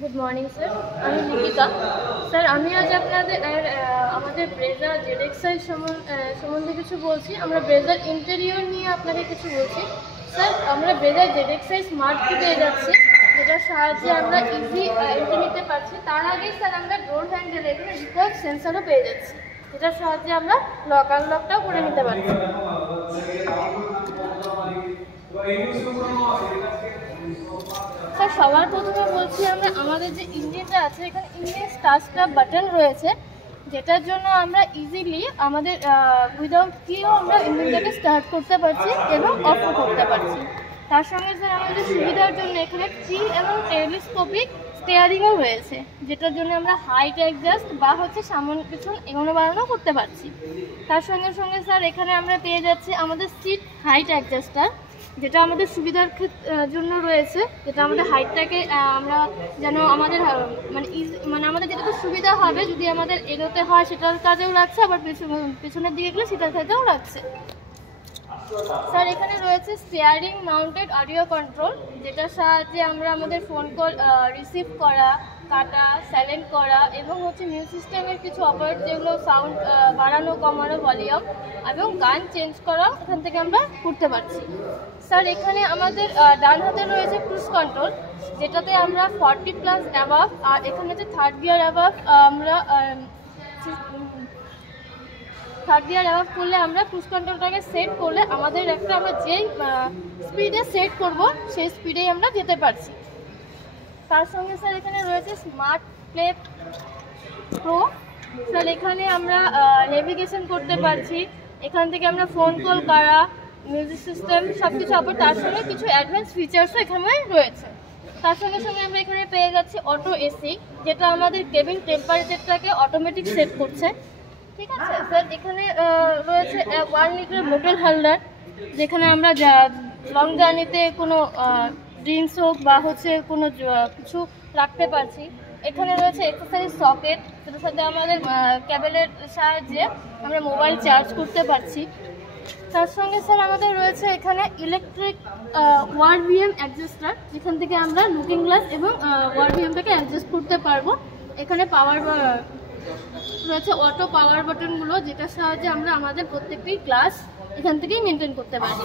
Good morning sir, আমি Lipika. Sir আমি আজ আপনাদের আমাদের ব্রেজার জেডএক্সাই সম্বন্ধে কিছু বলছি। আমরা ব্রেজার ইন্টেরিয়র নিয়ে আপনাকে কিছু বলছি। স্যার আমরা ব্রেজার জেডএক্সাই স্মার্ট কি পেয়ে যাচ্ছি, যেটার সাহায্যে আমরা ইজি এন্ট্রি নিতে পারছি। তার আগে স্যার আমরা ডোর হ্যান্ডেলে এখানে রিকোয়ার্ড সেন্সারও পেয়ে যাচ্ছি, যেটার সাহায্যে আমরা লক আনলকটাও করে নিতে পারছি। স্যার সবার প্রথমে বলছি আমরা আমাদের যে ইঞ্জিনটা আছে, এখানে ইঞ্জিন স্টার্ট বাটন রয়েছে, যেটার জন্য আমরা ইজিলি আমাদের উইদাউট কিও আমরা ইঞ্জিনটাকে স্টার্ট করতে পারছি এবং অফও করতে পারছি। তার সঙ্গে স্যার আমাদের সুবিধার জন্য এখানে 3 এবং টেলিস্কোপিক স্টিয়ারিংও রয়েছে, যেটার জন্য আমরা হাইট অ্যাডজাস্ট বা সামনে পিছন এগোনো বাড়ানো করতে পারছি। তার সঙ্গে সঙ্গে স্যার এখানে আমরা পেয়ে যাচ্ছি আমাদের সিট হাইট অ্যাডজাস্টার, যেটা আমাদের সুবিধার জন্য রয়েছে, যেটা আমাদের হাইটটাকে আমরা যেন আমাদের মানে আমাদের যেটা সুবিধা হবে যদি আমাদের এগোতে হয় সেটার কাজেও লাগছে, আবার পেছনের দিকে গেলে সেটার কাজেও লাগছে। স্যার এখানে রয়েছে স্টিয়ারিং মাউন্টেড অডিও কন্ট্রোল, যেটার সাহায্যে আমরা আমাদের ফোন কল রিসিভ করা, কাটা, সাইলেন্ট করা এবং মিউজিক সিস্টেমের কিছু অপারেট যেগুলো সাউন্ড বাড়ানো কমানো ভলিউম এবং গান চেঞ্জ করা এখান থেকে আমরা করতে পারছি। স্যার এখানে আমাদের ডান হাতে রয়েছে ক্রুজ কন্ট্রোল, যেটাতে আমরা 40+ অ্যাবাভ, আর এখানে যে থার্ড গিয়ার অ্যাবাভ করলে আমরা ক্রুজ কন্ট্রোলটাকে সেট করলে আমাদের আমরা যেই স্পিডে সেট করব সেই স্পিডেই আমরা যেতে পারছি। তার সঙ্গে স্যার এখানে রয়েছে স্মার্ট প্লে প্রো। স্যার এখানে আমরা নেভিগেশন করতে পারছি, এখান থেকে আমরা ফোন কল করা, মিউজিক সিস্টেম সব কিছু, আবার তার সঙ্গে কিছু অ্যাডভান্স ফিচার্সও এখানে রয়েছে। তার সঙ্গে সঙ্গে আমরা এখানে পেয়ে যাচ্ছি অটো এসি, যেটা আমাদের কেবিন টেম্পারেচারটাকে অটোমেটিক সেট করছে। ঠিক আছে স্যার, এখানে রয়েছে 1 লিটার বোতল হোল্ডার, যেখানে আমরা লং জার্নিতে কোনো ড্রিঙ্কস হোক বা কোনো কিছু রাখতে পারছি। এখানে রয়েছে এক্সারসাইজ সকেট, সেটার সাথে আমাদের কেবলের সাহায্যে আমরা মোবাইল চার্জ করতে পারছি। তার সঙ্গে স্যার আমাদের রয়েছে এখানে ইলেকট্রিক ওয়ারভিএম অ্যাডজাস্টার, যেখান থেকে আমরা লুকিং গ্লাস এবং ওয়ারভিএমটাকে অ্যাডজাস্ট করতে পারবো। এখানে পাওয়ার রয়েছে অটো পাওয়ার বাটনগুলো, যেটার সাহায্যে আমরা আমাদের প্রত্যেকটি গ্লাস এখান থেকেই মেনটেন করতে পারছি।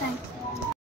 Thank you.